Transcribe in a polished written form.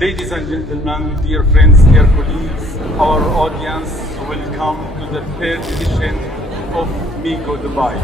Ladies and gentlemen, dear friends, dear colleagues, our audience, welcome to the third edition of MEGO Dubai.